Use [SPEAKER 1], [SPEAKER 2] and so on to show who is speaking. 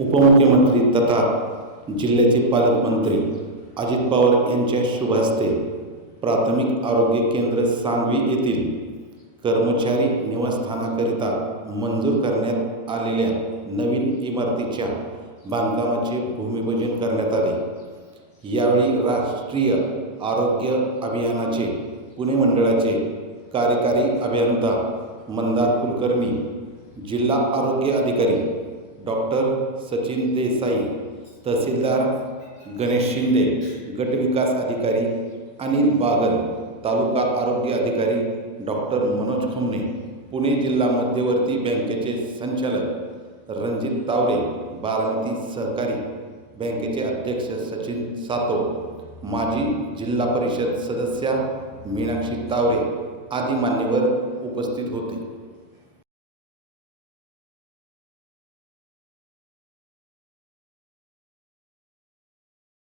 [SPEAKER 1] उपमुख्यमंत्री तथा जिल्ह्याचे पालकमंत्री अजित पवार यांच्या शुभ हस्ते प्राथमिक आरोग्य केंद्र सांगवी येथील कर्मचारी निवासस्थानाकरिता मंजूर करण्यात आलेल्या नवीन इमारतीच्या बांधकामाचे भूमिपूजन करण्यात आले. यावेळी राष्ट्रीय आरोग्य अभियानाचे पुणे मंडळाचे कार्यकारी अभियंता मंदार कुलकर्णी जिल्हा आरोग्य अधिकारी डॉक्टर सचिन देसाई तहसीलदार गणेश शिंदे गटविकास अधिकारी अनिल बागल तालुका आरोग्य अधिकारी डॉक्टर मनोज खमणे पुणे जिल्हा मध्यवर्ती बँकेचे संचालक रणजित तावरे बारामती सहकारी बँकेचे अध्यक्ष सचिन सातो माजी जिल्हा परिषद सदस्या मीनाक्षी तावरे आदी मान्यवर उपस्थित होते.